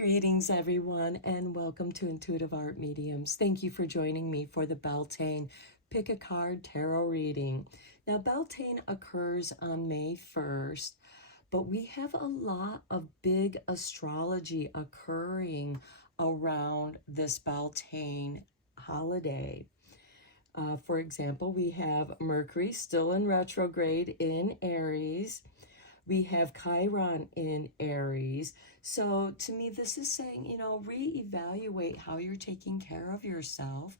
Greetings, everyone, and welcome to Intuitive Art Mediums. Thank you for joining me for the Beltane Pick a Card Tarot reading. Now, Beltane occurs on May 1st, but we have a lot of big astrology occurring around this Beltane holiday. For example, we have Mercury still in retrograde in Aries. We have Chiron in Aries. So to me, this is saying, reevaluate how you're taking care of yourself.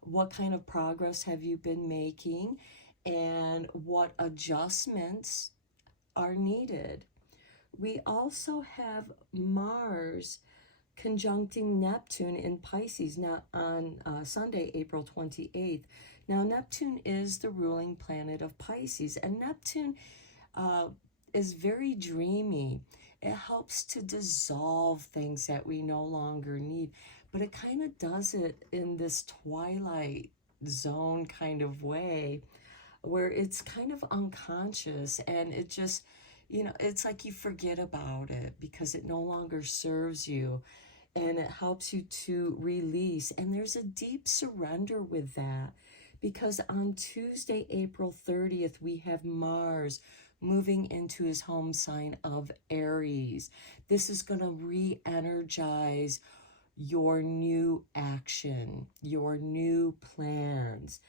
What kind of progress have you been making? And what adjustments are needed? We also have Mars conjuncting Neptune in Pisces now on Sunday, April 28th. Now, Neptune is the ruling planet of Pisces, and Neptune is very dreamy. It helps to dissolve things that we no longer need, but it kind of does it in this twilight zone kind of way where it's kind of unconscious, and it just, it's like you forget about it because it no longer serves you, and it helps you to release. And there's a deep surrender with that, because on Tuesday, April 30th, we have Mars moving into his home sign of Aries. This is going to re-energize your new action, your new plans.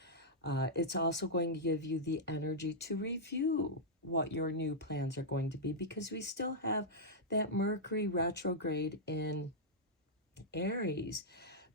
It's also going to give you the energy to review what your new plans are going to be, because we still have that Mercury retrograde in Aries.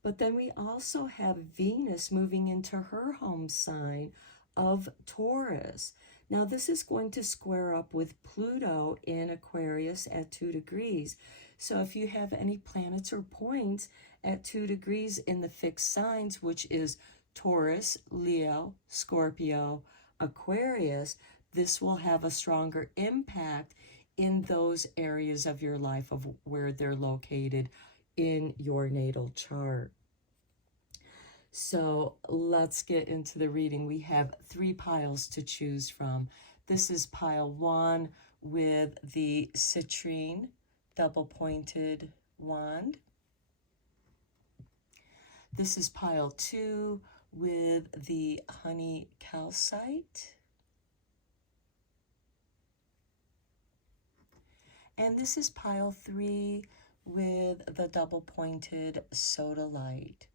But then we also have Venus moving into her home sign of Taurus. Now, this is going to square up with Pluto in Aquarius at 2 degrees. So if you have any planets or points at 2 degrees in the fixed signs, which is Taurus, Leo, Scorpio, Aquarius, this will have a stronger impact in those areas of your life of where they're located in your natal chart. So let's get into the reading. We have 3 piles to choose from. This is pile 1 with the citrine double-pointed wand. This is pile 2 with the honey calcite. And this is pile 3 with the double-pointed sodalite.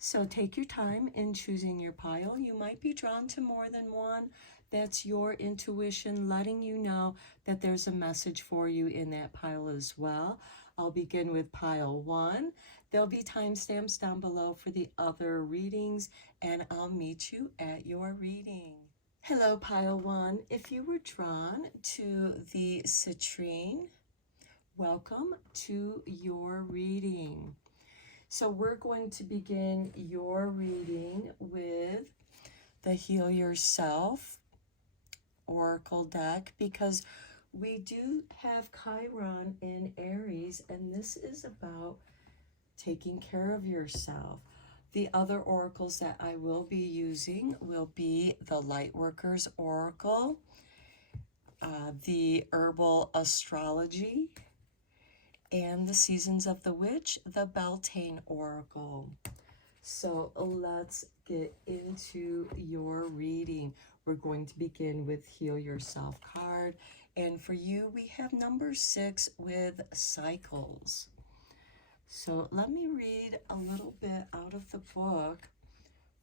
So take your time in choosing your pile. You might be drawn to more than one. That's your intuition letting you know that there's a message for you in that pile as well. I'll begin with pile 1. There'll be timestamps down below for the other readings, and I'll meet you at your reading. Hello, pile 1. If you were drawn to the citrine, welcome to your reading. So we're going to begin your reading with the Heal Yourself Oracle deck, because we do have Chiron in Aries, and this is about taking care of yourself. The other oracles that I will be using will be the Lightworkers Oracle, the Herbal Astrology, and the Seasons of the Witch, the Beltane Oracle. So let's get into your reading. We're going to begin with Heal Yourself card. And for you, we have number 6 with cycles. So let me read a little bit out of the book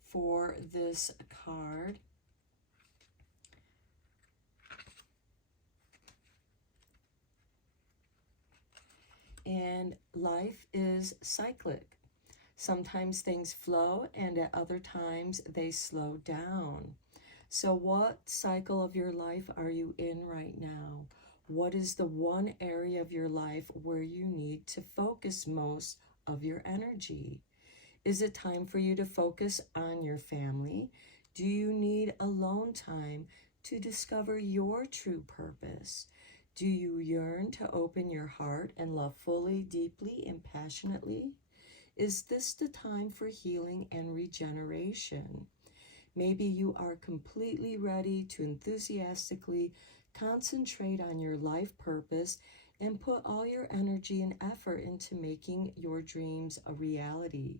for this card. And life is cyclic. Sometimes things flow, and at other times they slow down. So what cycle of your life are you in right now? What is the one area of your life where you need to focus most of your energy? Is it time for you to focus on your family? Do you need alone time to discover your true purpose? Do you yearn to open your heart and love fully, deeply, and passionately? Is this the time for healing and regeneration? Maybe you are completely ready to enthusiastically concentrate on your life purpose and put all your energy and effort into making your dreams a reality.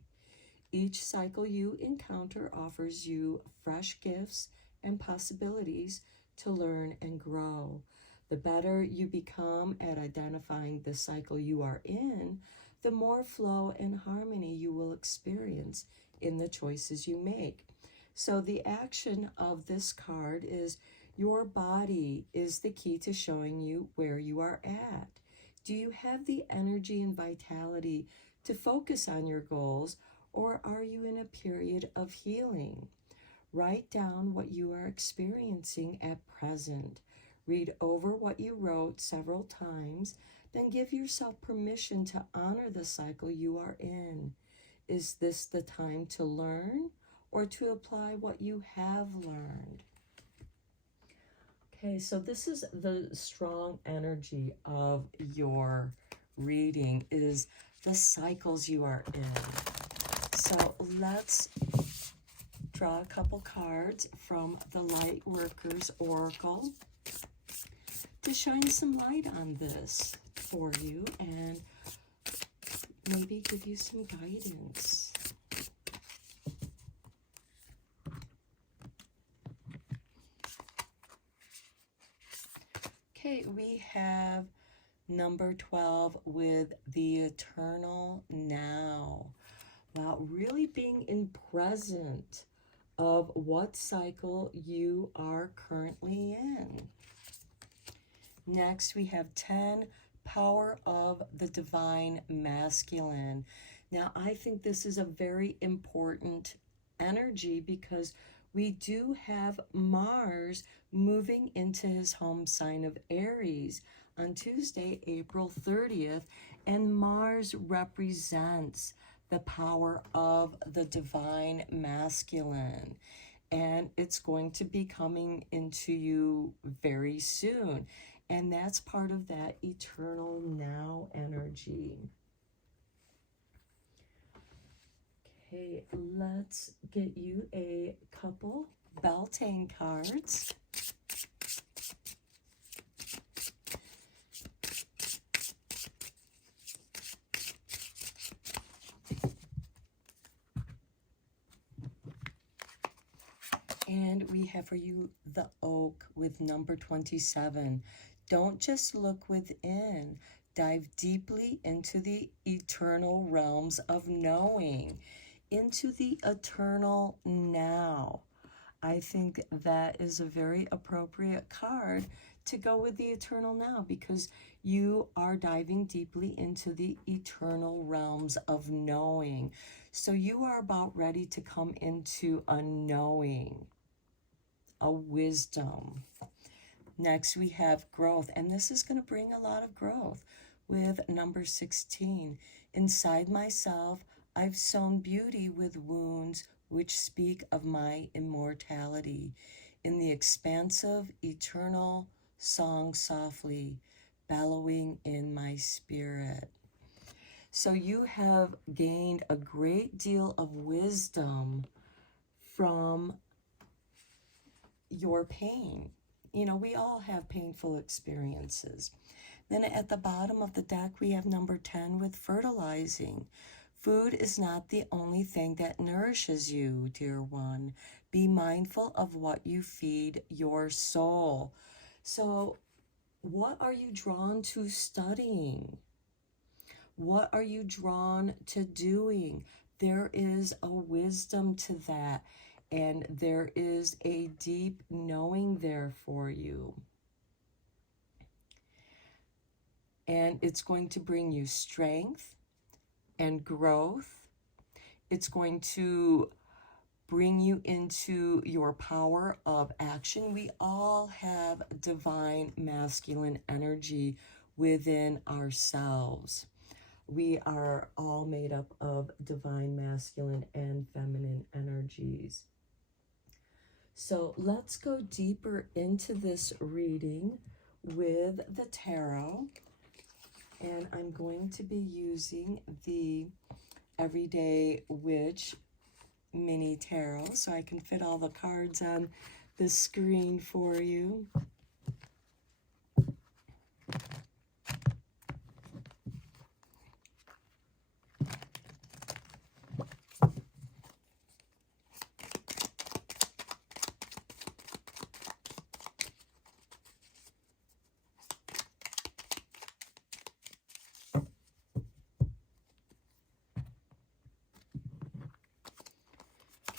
Each cycle you encounter offers you fresh gifts and possibilities to learn and grow. The better you become at identifying the cycle you are in, the more flow and harmony you will experience in the choices you make. So, the action of this card is your body is the key to showing you where you are at. Do you have the energy and vitality to focus on your goals, or are you in a period of healing? Write down what you are experiencing at present. Read over what you wrote several times, then give yourself permission to honor the cycle you are in. Is this the time to learn or to apply what you have learned? Okay, so this is the strong energy of your reading, is the cycles you are in. So let's draw a couple cards from the Light Workers Oracle to shine some light on this for you and maybe give you some guidance. Okay, we have number 12 with the eternal now. Wow, really being in present of what cycle you are currently in. Next, we have 10, power of the divine masculine. Now, I think this is a very important energy because we do have Mars moving into his home sign of Aries on Tuesday, April 30th, and Mars represents the power of the divine masculine, and it's going to be coming into you very soon, and that's part of that eternal now energy. Okay, let's get you a couple Beltane cards. And we have for you the Oak with number 27. Don't just look within. Dive deeply into the eternal realms of knowing, into the eternal now. I think that is a very appropriate card to go with the eternal now because you are diving deeply into the eternal realms of knowing. So you are about ready to come into a knowing, a wisdom. Next, we have growth, and this is going to bring a lot of growth with number 16. Inside myself, I've sown beauty with wounds which speak of my immortality. In the expansive, eternal song softly, bellowing in my spirit. So you have gained a great deal of wisdom from your pain. You know, we all have painful experiences. Then at the bottom of the deck, we have number 10 with fertilizing. Food is not the only thing that nourishes you, dear one. Be mindful of what you feed your soul. So, what are you drawn to studying? What are you drawn to doing? There is a wisdom to that, and there is a deep knowing there for you. And it's going to bring you strength and growth. It's going to bring you into your power of action. We all have divine masculine energy within ourselves. We are all made up of divine masculine and feminine energies. So let's go deeper into this reading with the tarot. And I'm going to be using the Everyday Witch mini tarot so I can fit all the cards on the screen for you.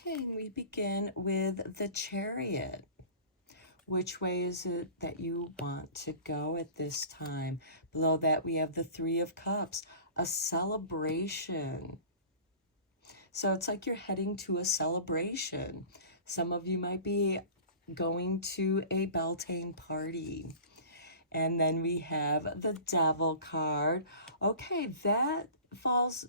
Okay, we begin with the Chariot. Which way is it that you want to go at this time? Below that, we have the Three of Cups, a celebration. So it's like you're heading to a celebration. Some of you might be going to a Beltane party. And then we have the Devil card. Okay, that falls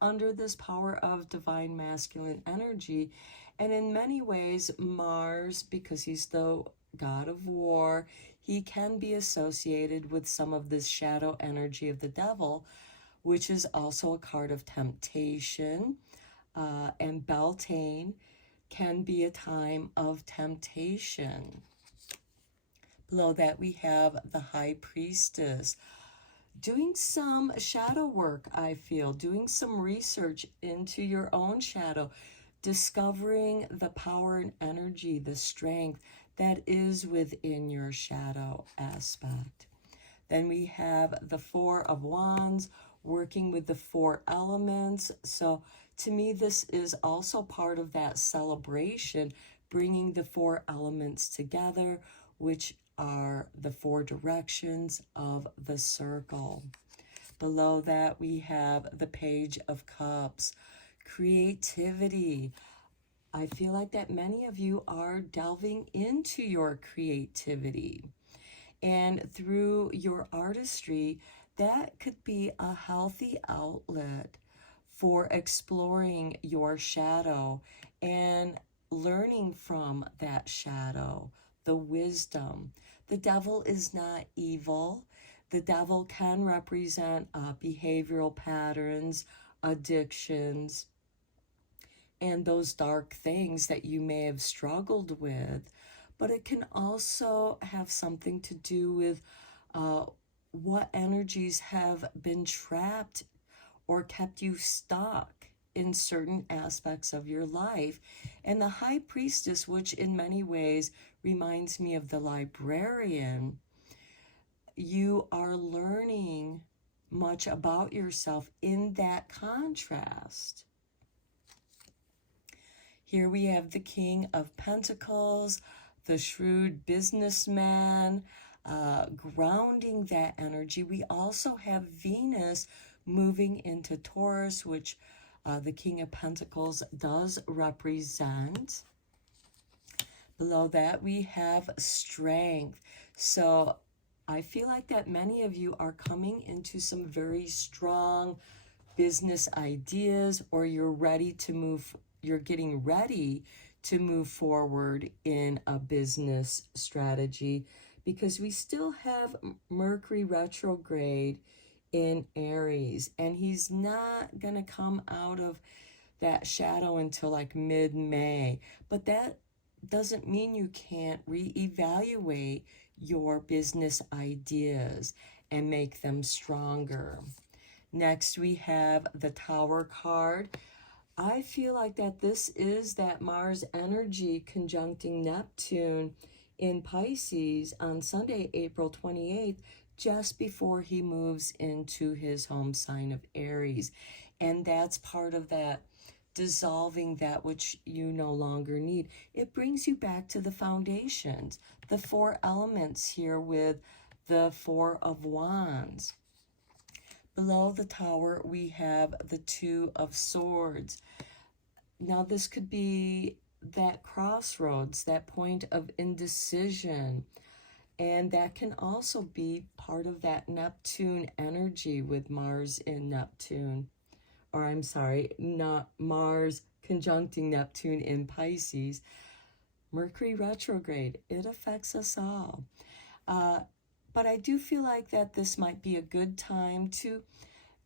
under this power of divine masculine energy. And in many ways, Mars, because he's the god of war, he can be associated with some of this shadow energy of the devil, which is also a card of temptation. And Beltane can be a time of temptation. Below that, we have the High Priestess. Doing some shadow work, I feel, doing some research into your own shadow, discovering the power and energy, the strength that is within your shadow aspect. Then we have the Four of Wands, working with the four elements. So to me, this is also part of that celebration, bringing the four elements together, which are the four directions of the circle. Below that, we have the Page of Cups, creativity. I feel like that many of you are delving into your creativity. And through your artistry, that could be a healthy outlet for exploring your shadow and learning from that shadow, the wisdom. The devil is not evil. The devil can represent behavioral patterns, addictions, and those dark things that you may have struggled with. But it can also have something to do with what energies have been trapped or kept you stuck in certain aspects of your life. And the High Priestess, which in many ways reminds me of the librarian, you are learning much about yourself in that contrast. Here we have the King of Pentacles, the shrewd businessman, grounding that energy. We also have Venus moving into Taurus, which the King of Pentacles does represent. Below that, we have strength. So I feel like that many of you are coming into some very strong business ideas, or you're getting ready to move forward in a business strategy, because we still have Mercury retrograde in Aries, and he's not going to come out of that shadow until like mid-May. But that doesn't mean you can't reevaluate your business ideas and make them stronger. Next, we have the Tower card. I feel like that this is that Mars energy conjuncting Neptune in Pisces on Sunday, April 28th, just before he moves into his home sign of Aries. And that's part of that dissolving that which you no longer need. It brings you back to the foundations, the four elements here with the Four of Wands. Below the Tower, we have the Two of Swords. Now, this could be that crossroads, that point of indecision. And that can also be part of that Neptune energy with Mars in Neptune. Or I'm sorry, not Mars conjuncting Neptune in Pisces. Mercury retrograde, it affects us all. But I do feel like that this might be a good time to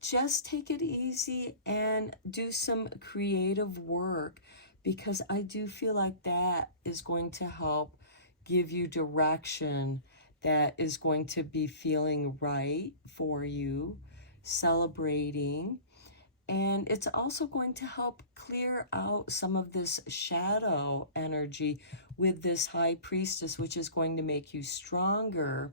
just take it easy and do some creative work, because I do feel like that is going to help give you direction that is going to be feeling right for you, celebrating. And it's also going to help clear out some of this shadow energy with this High Priestess, which is going to make you stronger.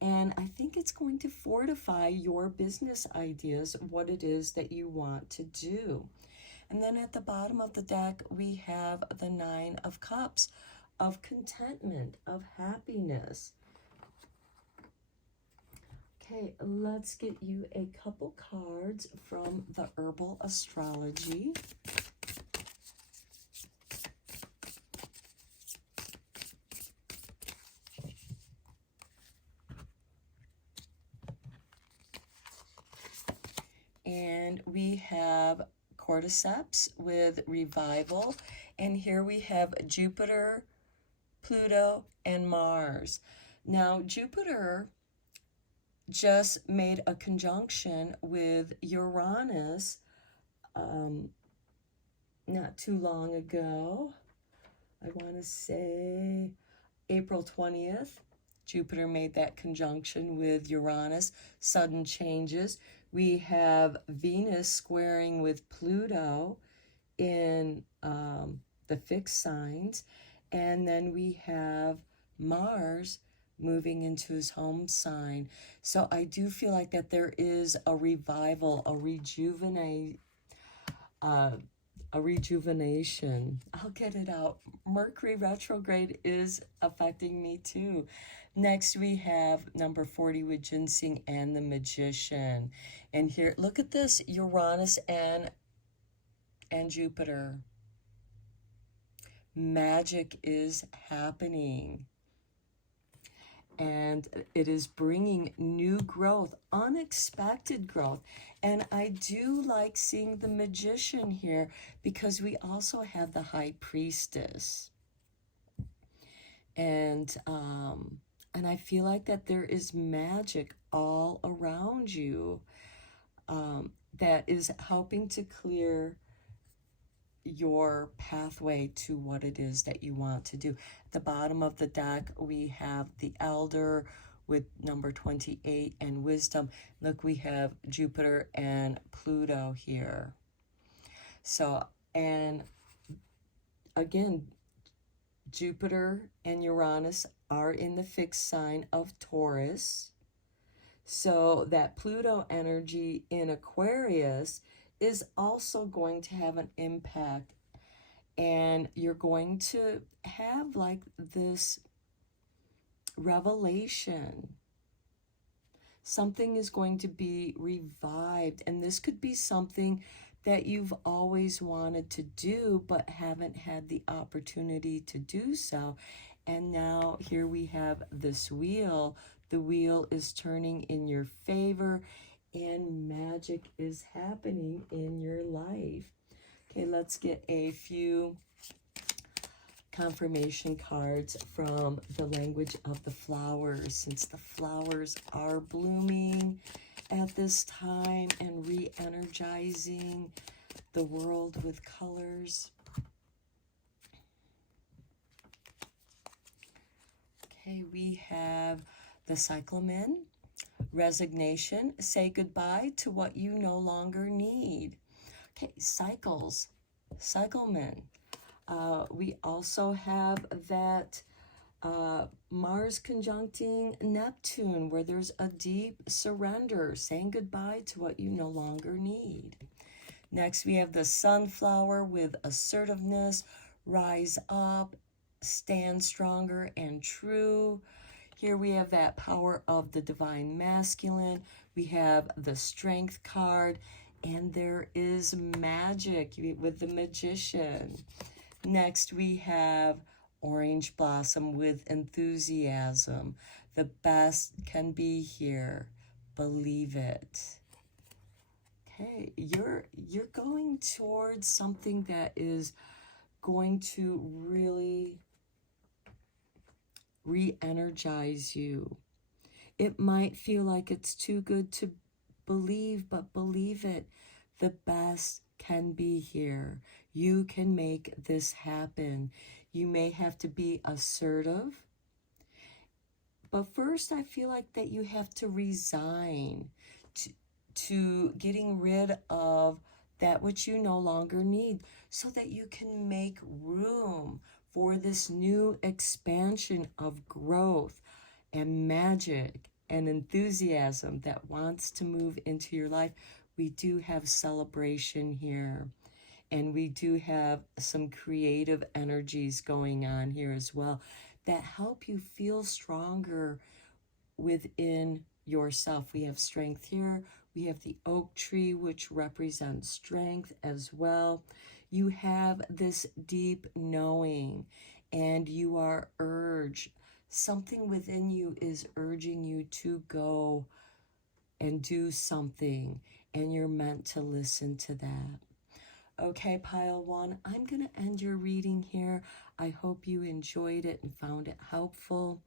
And I think it's going to fortify your business ideas, what it is that you want to do. And then at the bottom of the deck, we have the Nine of Cups, of contentment, of happiness. Okay, let's get you a couple cards from the Herbal Astrology. And we have Cordyceps with Revival. And here we have Jupiter, Pluto, and Mars. Now, Jupiter just made a conjunction with Uranus not too long ago. I want to say April 20th. Jupiter made that conjunction with Uranus. Sudden changes. We have Venus squaring with Pluto in the fixed signs. And then we have Mars moving into his home sign. So I do feel like that there is a revival, a rejuvenation. I'll get it out. Mercury retrograde is affecting me too. Next, we have number 40 with Ginseng and the Magician. And here, look at this, Uranus and Jupiter. Magic is happening. And it is bringing new growth, unexpected growth. And I do like seeing the Magician here because we also have the High Priestess. And I feel like that there is magic all around you that is helping to clear your pathway to what it is that you want to do. At the bottom of the deck, we have the Elder with number 28 and Wisdom. Look, we have Jupiter and Pluto here. So, and again, Jupiter and Uranus are in the fixed sign of Taurus. So that Pluto energy in Aquarius is also going to have an impact, and you're going to have like this revelation. Something is going to be revived, and this could be something that you've always wanted to do but haven't had the opportunity to do so. And now here we have this wheel. The wheel is turning in your favor, and magic is happening in your life. Okay, let's get a few confirmation cards from the language of the flowers, since the flowers are blooming at this time and re-energizing the world with colors. Okay, we have the Cyclamen. Resignation, say goodbye to what you no longer need. Okay, cycles, Cyclamen. We also have that Mars conjuncting Neptune, where there's a deep surrender, saying goodbye to what you no longer need. Next, we have the Sunflower with assertiveness, rise up, stand stronger and true. Here we have that power of the divine masculine. We have the Strength card, and there is magic with the Magician. Next, we have Orange Blossom with enthusiasm. The best can be here. Believe it. Okay, you're going towards something that is going to really re-energize you. It might feel like it's too good to believe, but believe it. The best can be here. You can make this happen. You may have to be assertive, but first I feel like that you have to resign to getting rid of that which you no longer need, so that you can make room for this new expansion of growth and magic and enthusiasm that wants to move into your life. We do have celebration here. And we do have some creative energies going on here as well that help you feel stronger within yourself. We have strength here. We have the oak tree, which represents strength as well. You have this deep knowing, and you are urged. Something within you is urging you to go and do something, and you're meant to listen to that. Okay, pile one, I'm going to end your reading here. I hope you enjoyed it and found it helpful.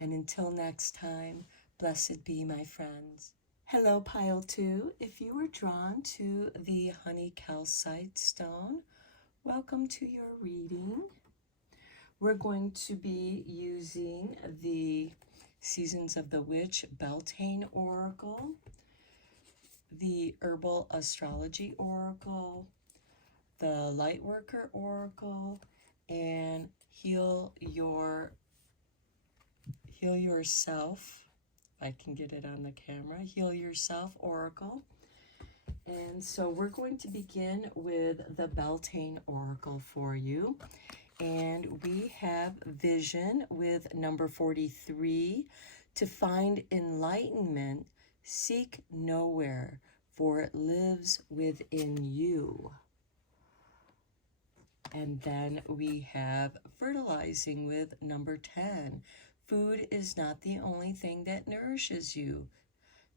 And until next time, blessed be, my friends. Hello, pile two. If you were drawn to the honey calcite stone, welcome to your reading. We're going to be using the Seasons of the Witch Beltane Oracle, the Herbal Astrology Oracle, the Lightworker Oracle, and Heal Yourself. If I can get it on the camera, Heal Yourself Oracle. And so we're going to begin with the Beltane Oracle for you. And we have Vision with number 43. To find enlightenment, seek nowhere, for it lives within you. And then we have Fertilizing with number 10. Food is not the only thing that nourishes you,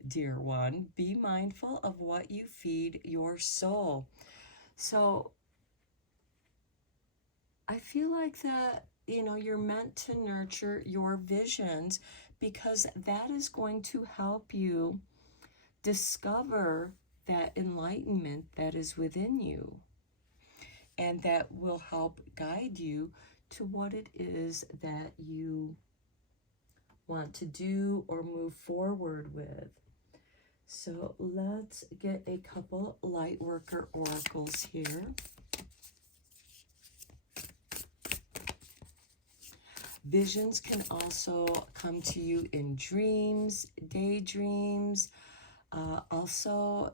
dear one. Be mindful of what you feed your soul. So I feel like that, you're meant to nurture your visions, because that is going to help you discover that enlightenment that is within you. And that will help guide you to what it is that you want to do or move forward with. So let's get a couple Lightworker oracles here. Visions can also come to you in dreams, daydreams, also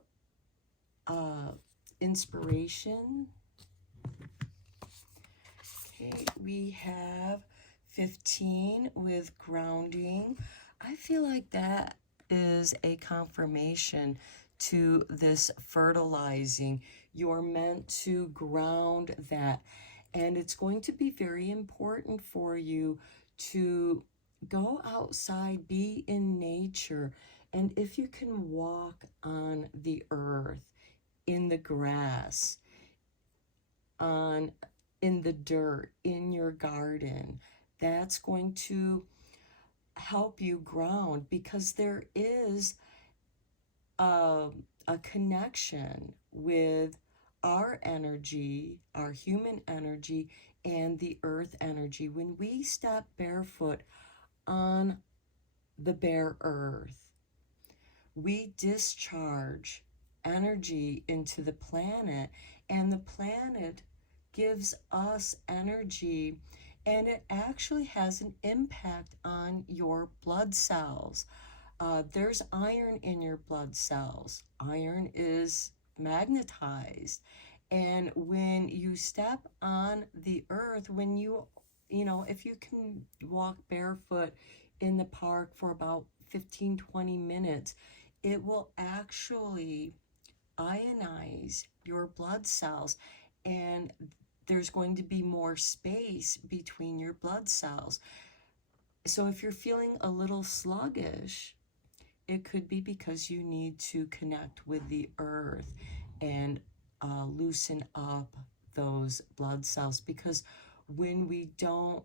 inspiration. Okay, we have 15 with grounding. I feel like that is a confirmation to this fertilizing. You're meant to ground that. And it's going to be very important for you to go outside, be in nature. And if you can walk on the earth, in the grass, in the dirt, in your garden, that's going to help you ground, because there is a connection with our energy, our human energy, and the earth energy. When we step barefoot on the bare earth, we discharge energy into the planet, and the planet gives us energy, and it actually has an impact on your blood cells. There's iron in your blood cells. Iron is magnetized. And when you step on the earth, when if you can walk barefoot in the park for about 15-20 minutes, it will actually ionize your blood cells, and there's going to be more space between your blood cells. So if you're feeling a little sluggish, it could be because you need to connect with the earth and loosen up those blood cells, because when we don't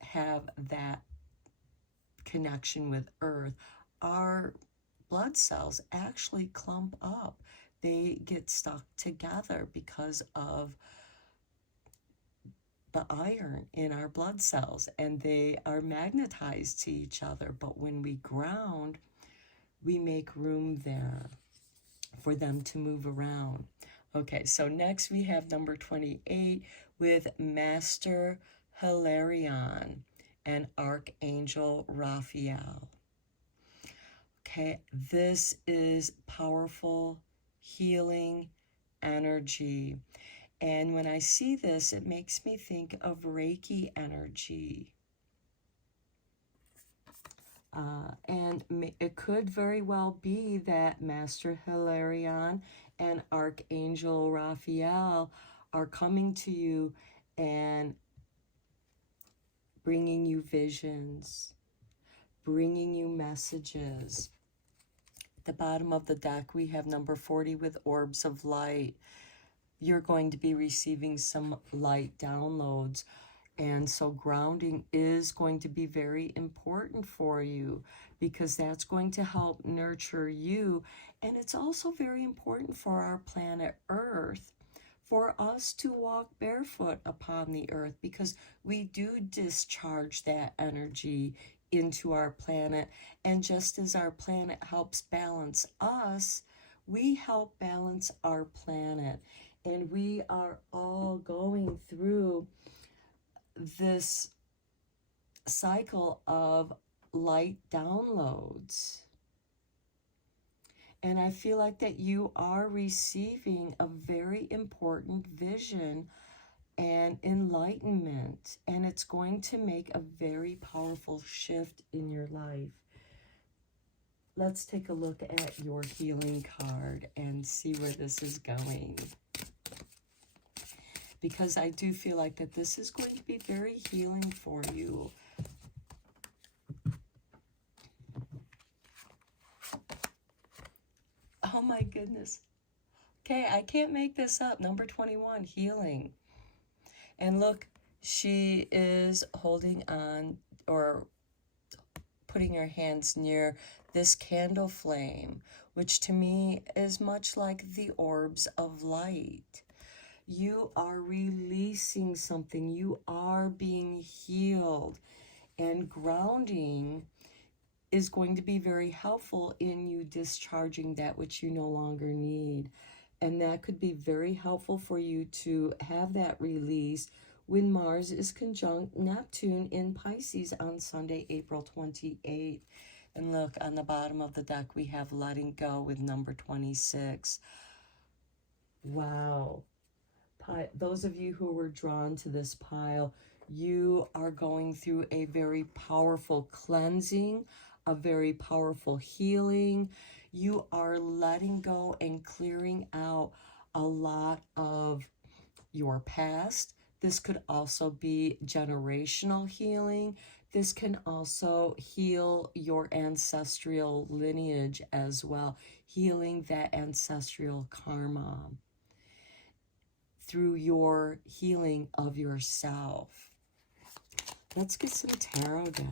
have that connection with earth, our blood cells actually clump up. They get stuck together because of the iron in our blood cells, and they are magnetized to each other. But when we ground, we make room there for them to move around. Okay, so next we have number 28 with Master Hilarion and Archangel Raphael. Okay, this is powerful, healing, energy. And when I see this, it makes me think of Reiki energy. And it could very well be that Master Hilarion and Archangel Raphael are coming to you and bringing you visions, bringing you messages. At the bottom of the deck, we have number 40 with orbs of light. You're going to be receiving some light downloads. And so grounding is going to be very important for you because that's going to help nurture you. And it's also very important for our planet Earth for us to walk barefoot upon the earth because we do discharge that energy into our planet. And just as our planet helps balance us, we help balance our planet. And we are all going through this cycle of light downloads. And I feel like that you are receiving a very important vision and enlightenment. And it's going to make a very powerful shift in your life. Let's take a look at your healing card and see where this is going. Because I do feel like that this is going to be very healing for you. Oh my goodness. Okay, I can't make this up. Number 21, healing. And look, she is holding on or putting her hands near this candle flame, which to me is much like the orbs of light. You are releasing something. You are being healed. And grounding is going to be very helpful in you discharging that which you no longer need. And that could be very helpful for you to have that release when Mars is conjunct Neptune in Pisces on Sunday, April 28th. And look, on the bottom of the deck, we have letting go with number 26. Wow. Those of you who were drawn to this pile, you are going through a very powerful cleansing, a very powerful healing. You are letting go and clearing out a lot of your past. This could also be generational healing. This can also heal your ancestral lineage as well, healing that ancestral karma through your healing of yourself. Let's get some tarot down.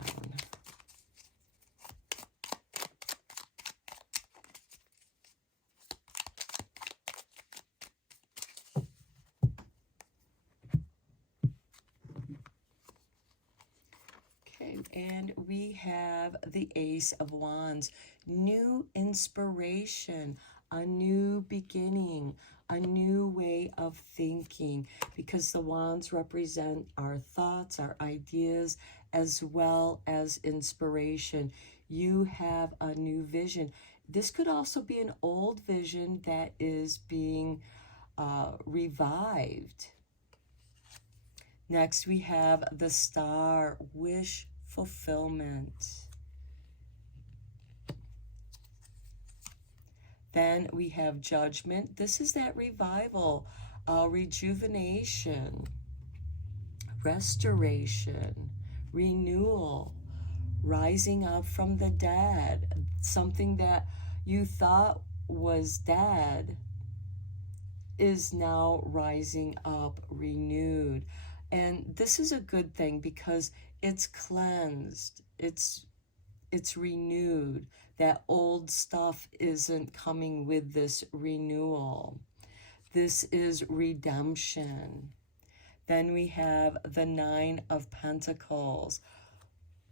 Okay, and we have the Ace of Wands. New inspiration, a new beginning, a new way of thinking, because the wands represent our thoughts, our ideas, as well as inspiration. You have a new vision. This could also be an old vision that is being revived. Next, we have the Star, wish fulfillment. Then we have Judgment. This is that revival, rejuvenation, restoration, renewal, rising up from the dead. Something that you thought was dead is now rising up, renewed. And this is a good thing because it's cleansed, it's renewed. That old stuff isn't coming with this renewal. This is redemption. Then we have the Nine of Pentacles.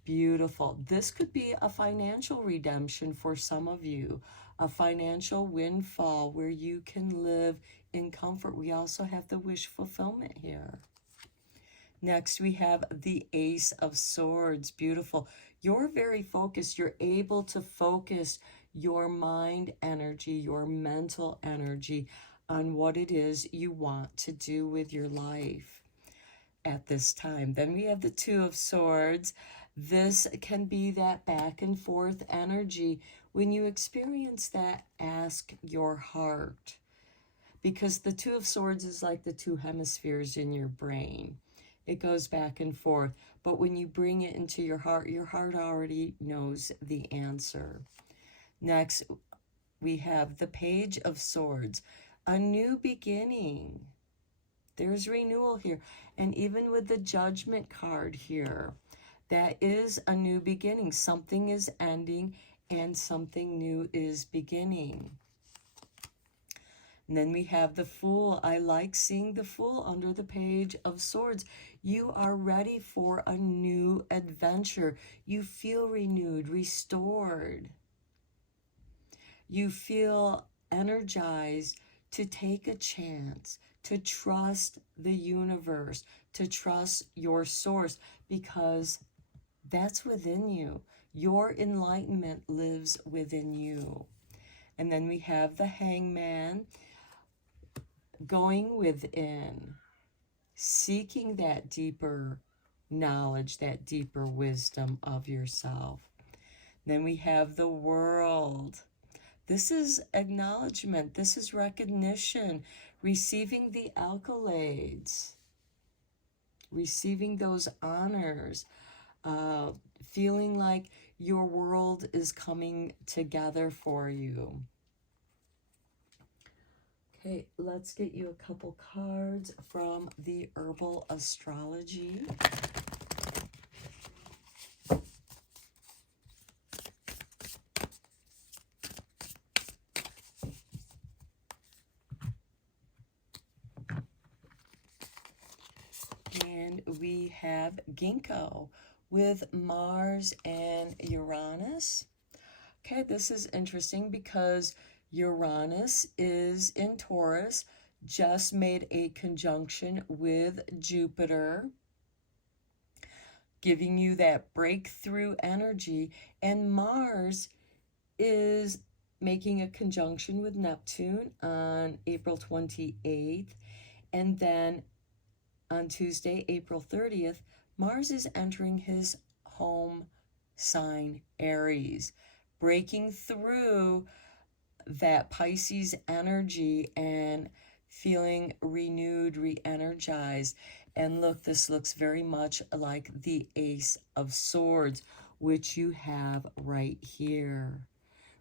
Beautiful. This could be a financial redemption for some of you, a financial windfall where you can live in comfort. We also have the wish fulfillment here. Next, we have the Ace of Swords. Beautiful. You're very focused. You're able to focus your mind energy, your mental energy on what it is you want to do with your life at this time. Then we have the Two of Swords. This can be that back and forth energy. When you experience that, ask your heart. Because the Two of Swords is like the two hemispheres in your brain. It goes back and forth. But when you bring it into your heart already knows the answer. Next, we have the Page of Swords. A new beginning. There's renewal here. And even with the Judgment card here, that is a new beginning. Something is ending and something new is beginning. And then we have the Fool. I like seeing the Fool under the Page of Swords. You are ready for a new adventure. You feel renewed, restored. You feel energized to take a chance, to trust the universe, to trust your source, because that's within you. Your enlightenment lives within you. And then we have the Hangman. Going within, seeking that deeper knowledge, that deeper wisdom of yourself. Then we have the World. This is acknowledgement. This is recognition. Receiving the accolades. Receiving those honors. Feeling like your world is coming together for you. Okay, let's get you a couple cards from the Herbal Astrology. And we have Ginkgo with Mars and Uranus. Okay, this is interesting because Uranus is in Taurus, just made a conjunction with Jupiter, giving you that breakthrough energy. And Mars is making a conjunction with Neptune on April 28th. And then on Tuesday, April 30th, Mars is entering his home sign, Aries, breaking through that Pisces energy and feeling renewed, re-energized. And look, this looks very much like the Ace of Swords, which you have right here.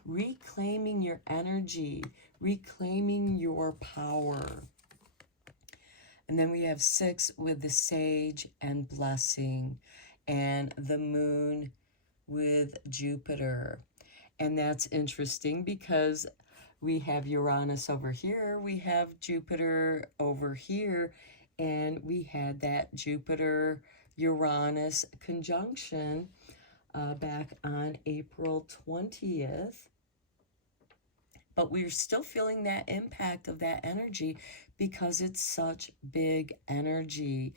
Reclaiming your energy, reclaiming your power. And then we have 6 with the Sage and Blessing, and the Moon with Jupiter. And that's interesting because we have Uranus over here, we have Jupiter over here, and we had that Jupiter-Uranus conjunction back on April 20th. But we're still feeling that impact of that energy because it's such big energy.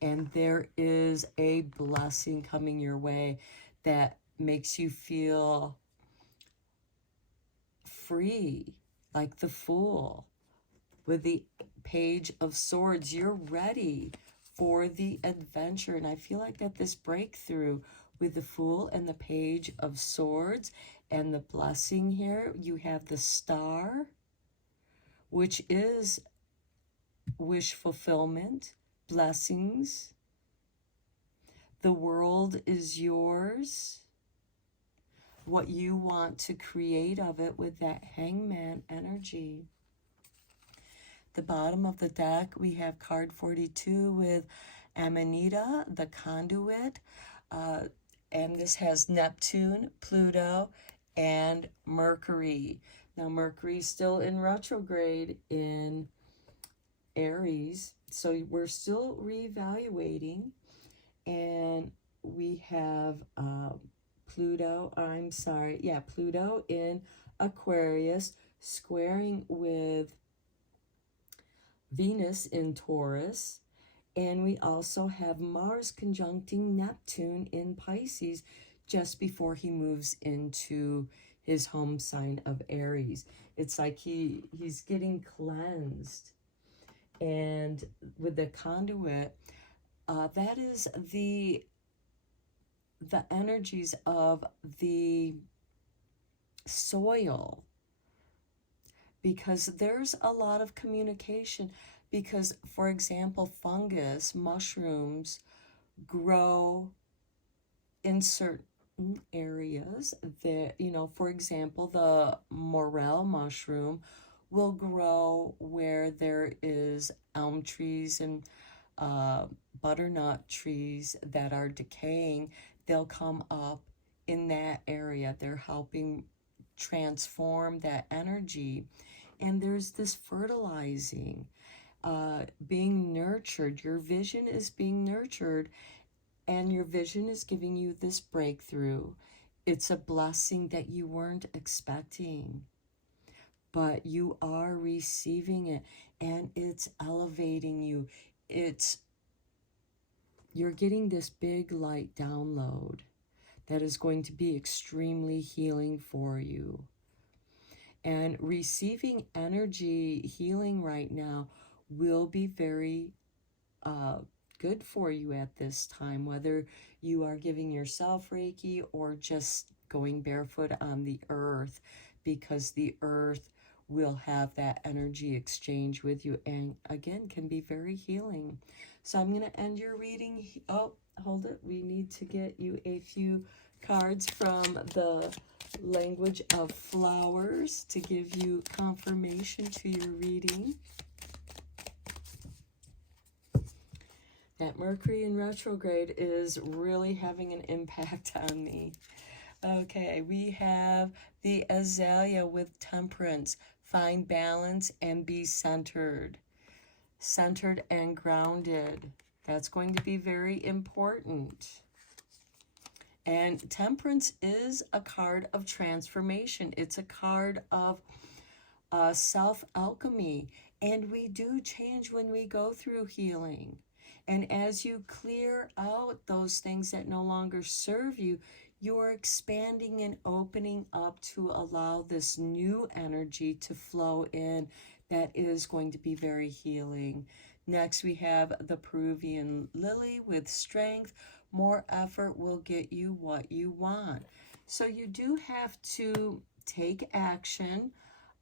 And there is a blessing coming your way that makes you feel free, like the Fool. With the Page of Swords, you're ready for the adventure. And I feel like that this breakthrough with the Fool and the Page of Swords and the Blessing here, you have the Star, which is wish fulfillment, blessings. The world is yours. What you want to create of it with that Hangman energy. The bottom of the deck, we have card 42 with Amanita, the Conduit. And this has Neptune, Pluto, and Mercury. Now, Mercury's still in retrograde in Aries, so we're still reevaluating. And we have Pluto in Aquarius, squaring with Venus in Taurus. And we also have Mars conjuncting Neptune in Pisces just before he moves into his home sign of Aries. It's like he's getting cleansed. And with the conduit, that is the energies of the soil, because there's a lot of communication. Because, for example, fungus, mushrooms grow in certain areas that, for example, the morel mushroom will grow where there is elm trees and butternut trees that are decaying. They'll come up in that area. They're helping transform that energy. And there's this fertilizing, being nurtured. Your vision is being nurtured, and your vision is giving you this breakthrough. It's a blessing that you weren't expecting, but you are receiving it, and it's elevating you. You're getting this big light download that is going to be extremely healing for you. And receiving energy healing right now will be very good for you at this time, whether you are giving yourself Reiki or just going barefoot on the earth, because the earth will have that energy exchange with you, and again can be very healing. So I'm going to end your reading. Oh, hold it. We need to get you a few cards from the language of flowers to give you confirmation to your reading. That Mercury in retrograde is really having an impact on me. Okay, we have the azalea with temperance. Find balance and be centered. Centered and grounded. That's going to be very important. And temperance is a card of transformation. It's a card of self-alchemy. And we do change when we go through healing. And as you clear out those things that no longer serve you, you are expanding and opening up to allow this new energy to flow in that is going to be very healing. Next, we have the Peruvian lily with strength. More effort will get you what you want. So you do have to take action.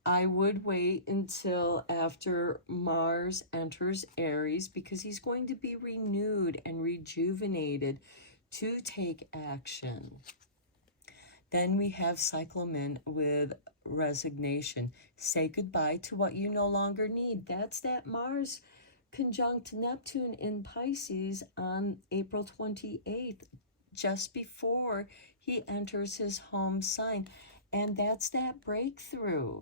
I would wait until after Mars enters Aries, because he's going to be renewed and rejuvenated to take action. Then we have Cyclamen with resignation. Say goodbye to what you no longer need. That's that Mars conjunct Neptune in Pisces on April 28th, just before he enters his home sign. And that's that breakthrough.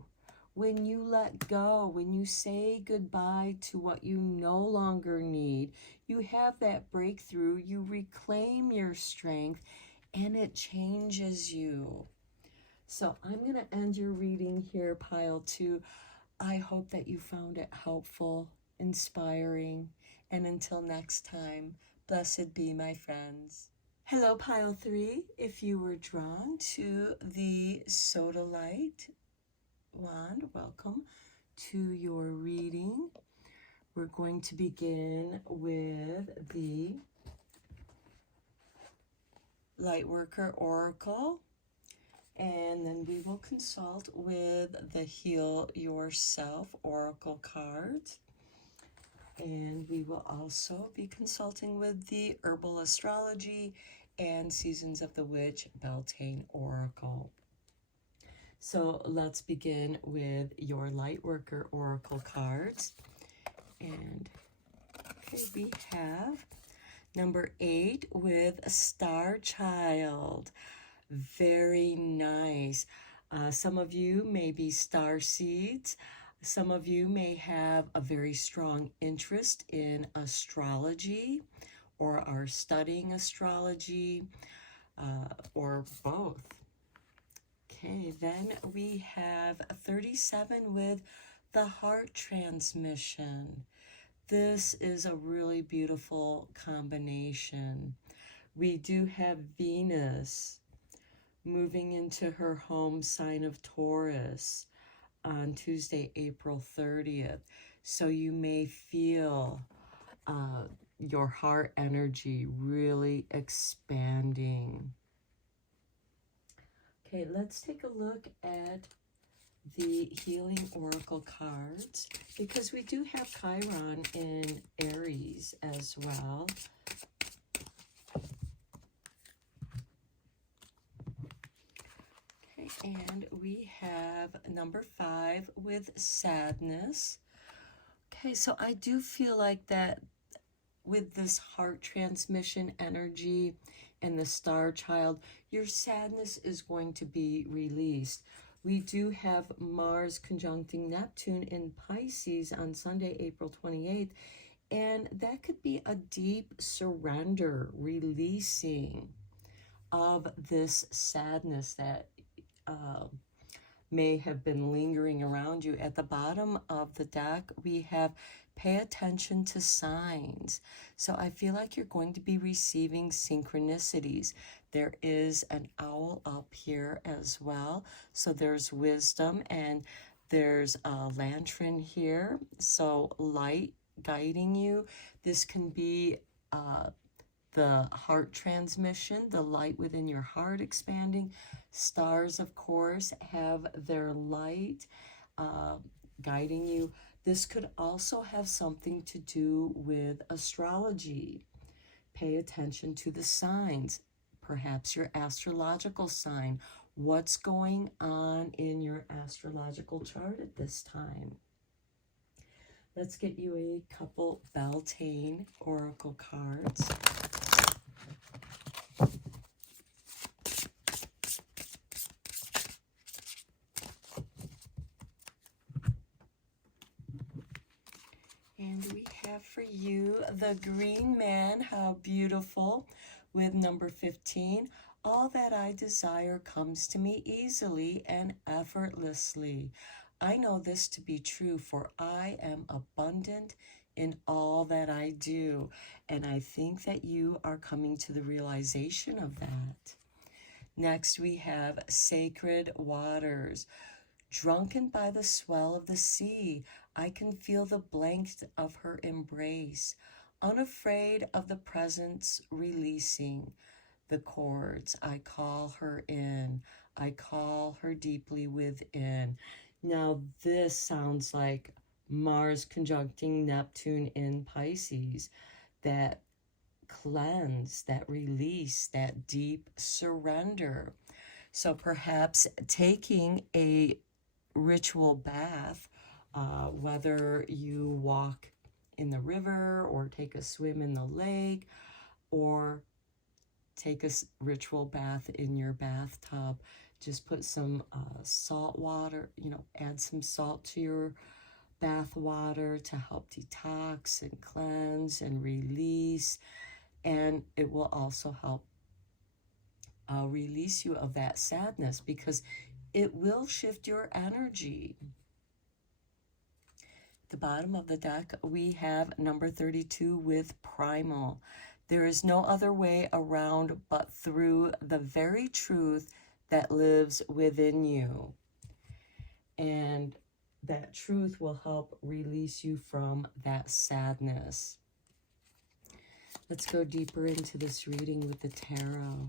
When you let go, when you say goodbye to what you no longer need, you have that breakthrough, you reclaim your strength, and it changes you. So I'm going to end your reading here, pile 2. I hope that you found it helpful, inspiring, and until next time, blessed be, my friends. Hello, pile 3. If you were drawn to the Sodalite wand, welcome to your reading. We're going to begin with the Lightworker Oracle, and then we will consult with the Heal Yourself Oracle cards, and we will also be consulting with the Herbal Astrology and Seasons of the Witch Beltane Oracle. So let's begin with your Lightworker Oracle cards. And okay, we have number 8 with a Star Child. Very nice. Some of you may be star seeds. Some of you may have a very strong interest in astrology or are studying astrology, or both. Okay, then we have 37 with the Heart Transmission. This is a really beautiful combination. We do have Venus moving into her home sign of Taurus. on Tuesday, April 30th. So you may feel your heart energy really expanding. Okay, let's take a look at the Healing Oracle cards, because we do have Chiron in Aries as well. Okay, and we have number 5 with sadness. Okay, so I do feel like that with this heart transmission energy and the star child, your sadness is going to be released. We do have Mars conjuncting Neptune in Pisces on Sunday, April 28th, and that could be a deep surrender, releasing of this sadness that may have been lingering around you. At the bottom of the deck, we have pay attention to signs. So I feel like you're going to be receiving synchronicities. There is an owl up here as well. So there's wisdom, and there's a lantern here. So light guiding you. This can be the heart transmission, the light within your heart expanding. Stars, of course, have their light guiding you. This could also have something to do with astrology. Pay attention to the signs, perhaps your astrological sign. What's going on in your astrological chart at this time? Let's get you a couple Beltane Oracle cards. And we have for you the Green Man, how beautiful, with number 15. All that I desire comes to me easily and effortlessly. I know this to be true, for I am abundant in all that I do. And I think that you are coming to the realization of that. Next, we have Sacred Waters. Drunken by the swell of the sea, I can feel the blanket of her embrace, unafraid of the presence releasing the cords. I call her in, I call her deeply within. Now this sounds like Mars conjuncting Neptune in Pisces, that cleanse, that release, that deep surrender. So perhaps taking a ritual bath, whether you walk in the river or take a swim in the lake or take a ritual bath in your bathtub. Just put some salt water, add some salt to your bath water to help detox and cleanse and release. And it will also help release you of that sadness, because it will shift your energy. At the bottom of the deck, we have number 32 with Primal. There is no other way around but through the very truth that lives within you. And that truth will help release you from that sadness. Let's go deeper into this reading with the tarot.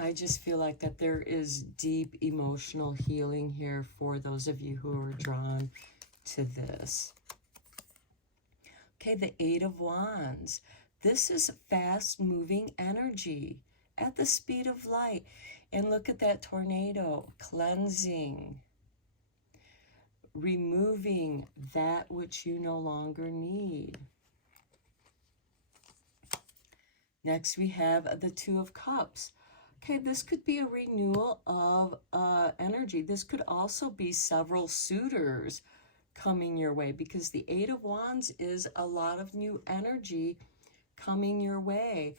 I just feel like that there is deep emotional healing here for those of you who are drawn to this. Okay, the Eight of Wands. This is fast-moving energy at the speed of light. And look at that tornado, cleansing, removing that which you no longer need. Next, we have the Two of Cups. Okay, this could be a renewal of energy. This could also be several suitors coming your way, because the Eight of Wands is a lot of new energy coming your way.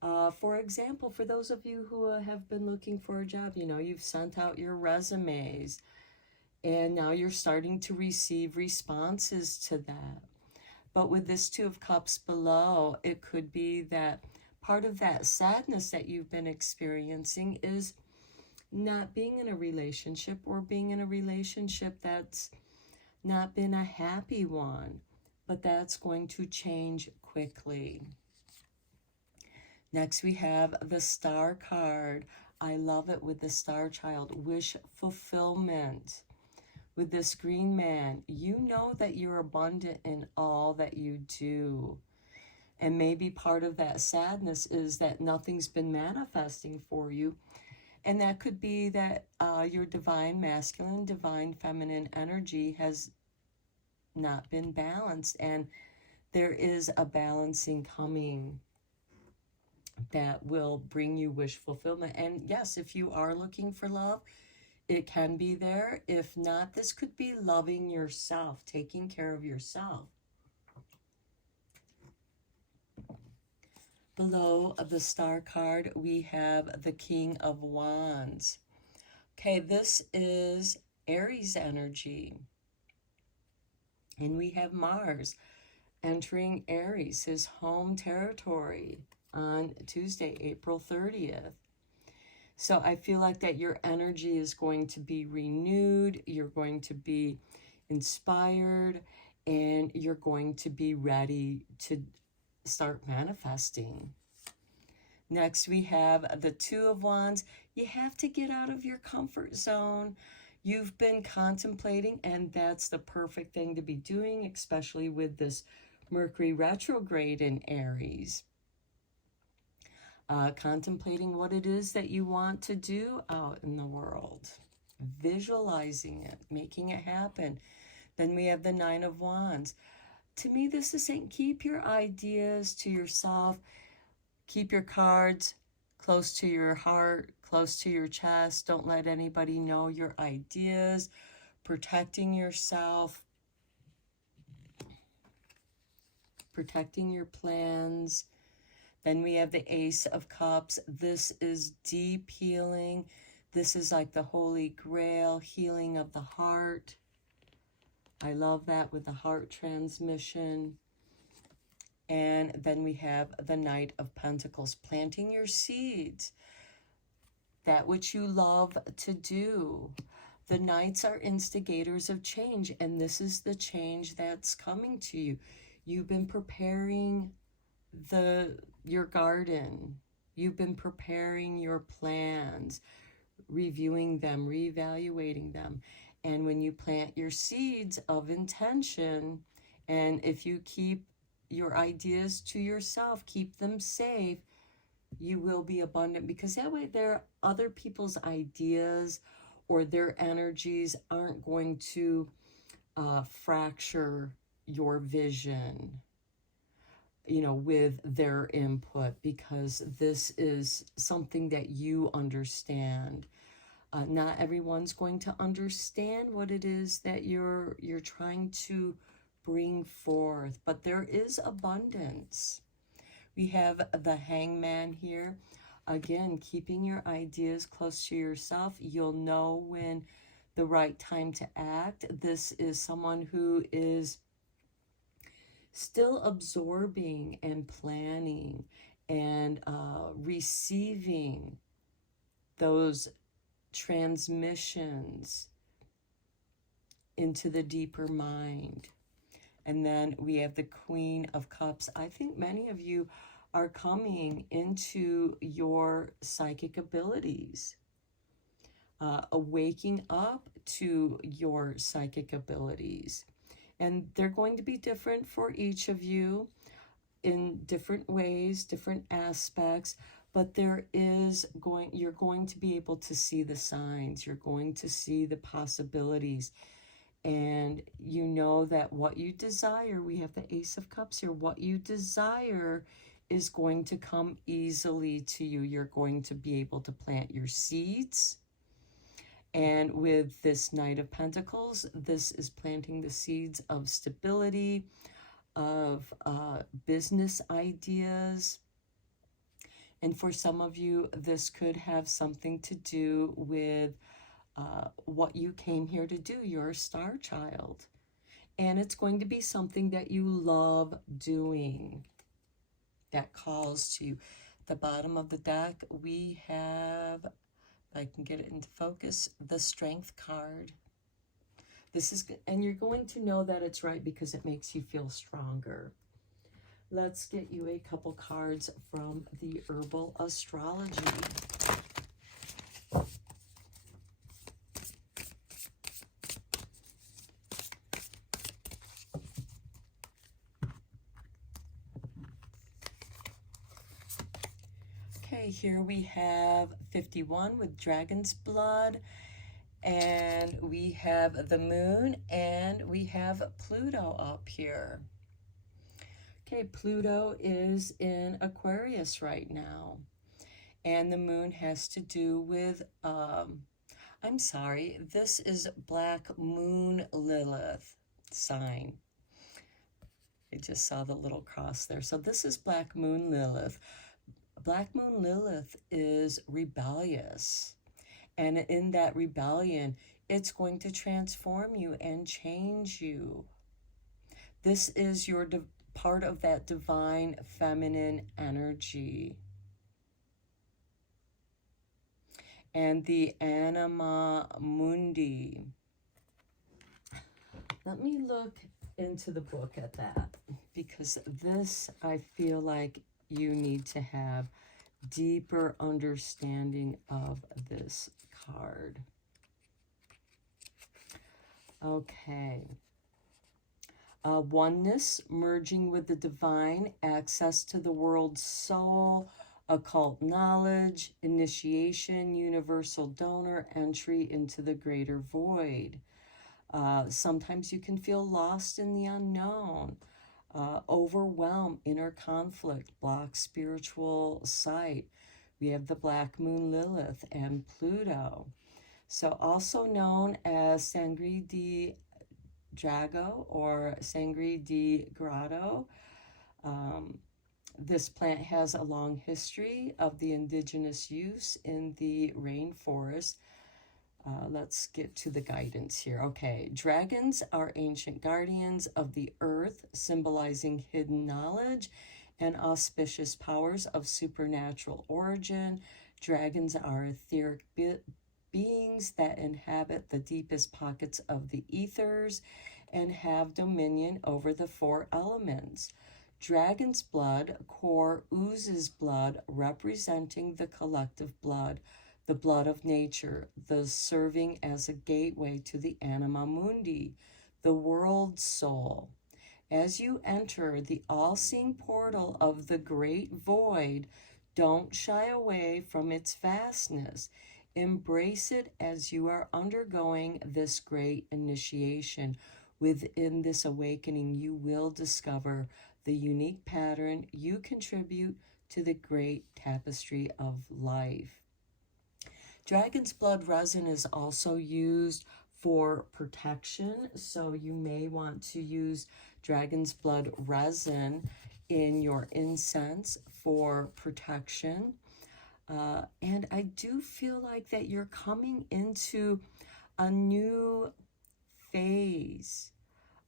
For example, for those of you who have been looking for a job, you've sent out your resumes and now you're starting to receive responses to that. But with this Two of Cups below, it could be that part of that sadness that you've been experiencing is not being in a relationship, or being in a relationship that's not been a happy one, but that's going to change quickly. Next, we have the Star card. I love it with the Star Child, wish fulfillment. With this green man, you know that you're abundant in all that you do. And maybe part of that sadness is that nothing's been manifesting for you. And that could be that your divine masculine, divine feminine energy has not been balanced. And there is a balancing coming that will bring you wish fulfillment. And yes, if you are looking for love, it can be there. If not, this could be loving yourself, taking care of yourself. Below the Star card, we have the King of Wands. Okay, this is Aries energy. And we have Mars entering Aries, his home territory, on Tuesday, April 30th. So I feel like that your energy is going to be renewed, you're going to be inspired, and you're going to be ready to start manifesting. Next, we have the Two of Wands. You have to get out of your comfort zone. You've been contemplating, and that's the perfect thing to be doing, especially with this Mercury retrograde in Aries. Contemplating what it is that you want to do out in the world. Visualizing it, making it happen. Then we have the Nine of Wands. To me, this is saying keep your ideas to yourself. Keep your cards close to your heart, close to your chest. Don't let anybody know your ideas. Protecting yourself. Protecting your plans. Then we have the Ace of Cups. This is deep healing. This is like the Holy Grail, healing of the heart. I love that with the heart transmission. And then we have the Knight of Pentacles, planting your seeds, that which you love to do. The Knights are instigators of change, and this is the change that's coming to you. You've been preparing your garden. You've been preparing your plans, reviewing them, reevaluating them. And when you plant your seeds of intention, and if you keep your ideas to yourself, keep them safe, you will be abundant, because that way other people's ideas or their energies aren't going to fracture your vision, with their input, because this is something that you understand. Not everyone's going to understand what it is that you're trying to bring forth, but there is abundance. We have the Hangman here. Again, keeping your ideas close to yourself. You'll know when the right time to act. This is someone who is still absorbing and planning and receiving those transmissions into the deeper mind. And then we have the Queen of Cups. I think many of you are coming into your psychic abilities, waking up to your psychic abilities. And they're going to be different for each of you in different ways, different aspects, but you're going to be able to see the signs. You're going to see the possibilities. And you know that what you desire, we have the Ace of Cups here, what you desire is going to come easily to you. You're going to be able to plant your seeds. And with this Knight of Pentacles, this is planting the seeds of stability, of business ideas. And for some of you, this could have something to do with what you came here to do. You're a star child. And it's going to be something that you love doing, that calls to you. The bottom of the deck, we have, if I can get it into focus, the Strength card. This is, and you're going to know that it's right because it makes you feel stronger. Let's get you a couple cards from the Herbal Astrology. Okay, here we have 51 with Dragon's Blood, and we have the Moon, and we have Pluto up here. Okay, Pluto is in Aquarius right now, and the Moon has to do with, I'm sorry, this is Black Moon Lilith sign. I just saw the little cross there. So this is Black Moon Lilith. Black Moon Lilith is rebellious. And in that rebellion, it's going to transform you and change you. This is your part of that divine feminine energy. And the Anima Mundi. Let me look into the book at that, because this, I feel like you need to have deeper understanding of this card. Okay. Oneness, merging with the divine, access to the world's soul, occult knowledge, initiation, universal donor, entry into the greater void. Sometimes you can feel lost in the unknown, overwhelm, inner conflict, block spiritual sight. We have the Black Moon Lilith and Pluto. So also known as Sangre di Drago or Sangre di Grotto. This plant has a long history of the indigenous use in the rainforest. Let's get to the guidance here. Okay, dragons are ancient guardians of the earth, symbolizing hidden knowledge and auspicious powers of supernatural origin. Dragons are etheric beings that inhabit the deepest pockets of the ethers and have dominion over the four elements. Dragon's blood core oozes blood, representing the collective blood, the blood of nature, thus serving as a gateway to the Anima Mundi, the world soul. As you enter the all-seeing portal of the great void, don't shy away from its vastness. Embrace it as you are undergoing this great initiation. Within this awakening, you will discover the unique pattern you contribute to the great tapestry of life. Dragon's blood resin is also used for protection, so you may want to use dragon's blood resin in your incense for protection. And I do feel like that you're coming into a new phase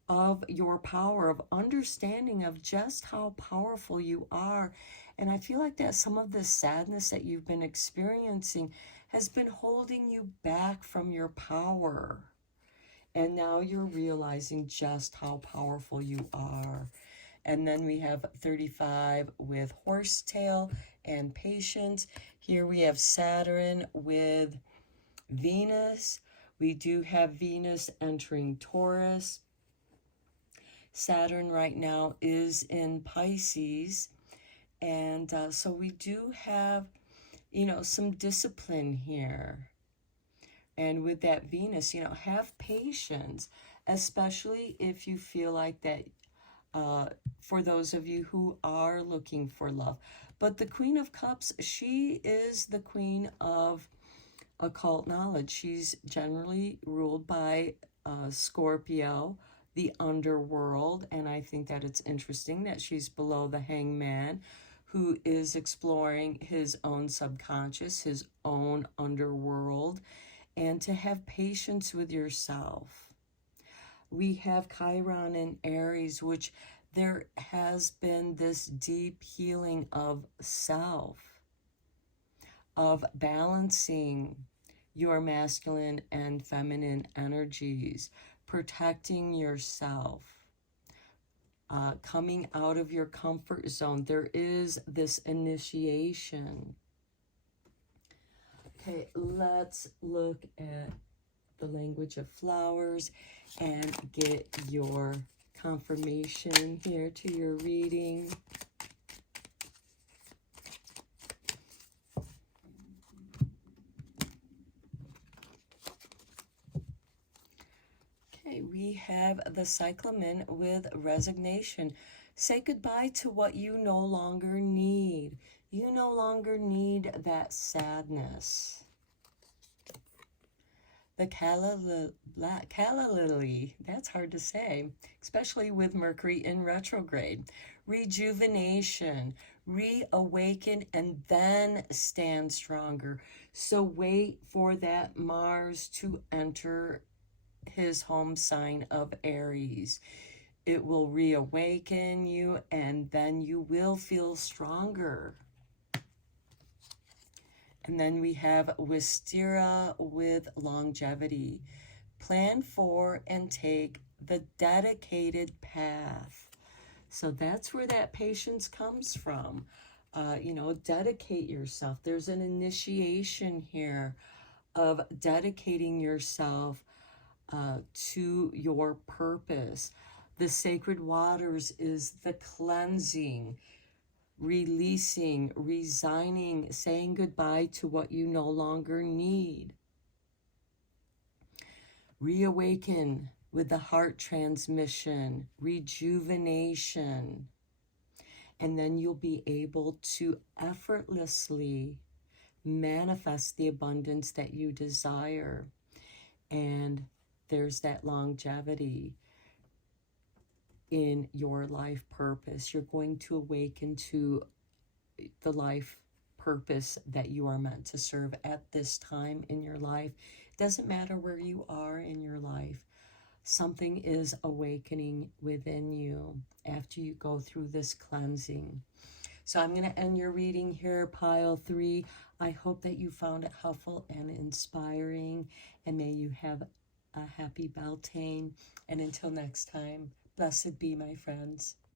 of your power, of understanding of just how powerful you are. And I feel like that some of the sadness that you've been experiencing has been holding you back from your power. And now you're realizing just how powerful you are. And then we have 35 with horsetail and patience. Here we have Saturn with Venus. We do have Venus entering Taurus. Saturn right now is in Pisces. And so we do have, some discipline here. And with that Venus, have patience, especially if you feel like that, for those of you who are looking for love. But the Queen of Cups, she is the queen of occult knowledge. She's generally ruled by Scorpio, the underworld, and I think that it's interesting that she's below the Hangman, who is exploring his own subconscious, his own underworld, and to have patience with yourself. We have Chiron in Aries, which there has been this deep healing of self, of balancing your masculine and feminine energies, protecting yourself, coming out of your comfort zone. There is this initiation. Okay, let's look at the language of flowers and get your confirmation here to your reading. Okay, we have the cyclamen with resignation. Say goodbye to what you no longer need. You no longer need that sadness. The calla lily, that's hard to say, especially with Mercury in retrograde. Rejuvenation, reawaken, and then stand stronger. So wait for that Mars to enter his home sign of Aries. It will reawaken you, and then you will feel stronger. And then we have Wisteria with longevity. Plan for and take the dedicated path. So that's where that patience comes from. Dedicate yourself. There's an initiation here of dedicating yourself to your purpose. The sacred waters is the cleansing, releasing, resigning, saying goodbye to what you no longer need. Reawaken with the heart transmission, rejuvenation. And then you'll be able to effortlessly manifest the abundance that you desire. And there's that longevity in your life purpose. You're going to awaken to the life purpose that you are meant to serve at this time in your life. It doesn't matter where you are in your life. Something is awakening within you after you go through this cleansing. So I'm going to end your reading here, pile 3. I hope that you found it helpful and inspiring, and may you have a happy Beltane. And until next time, blessed be, my friends.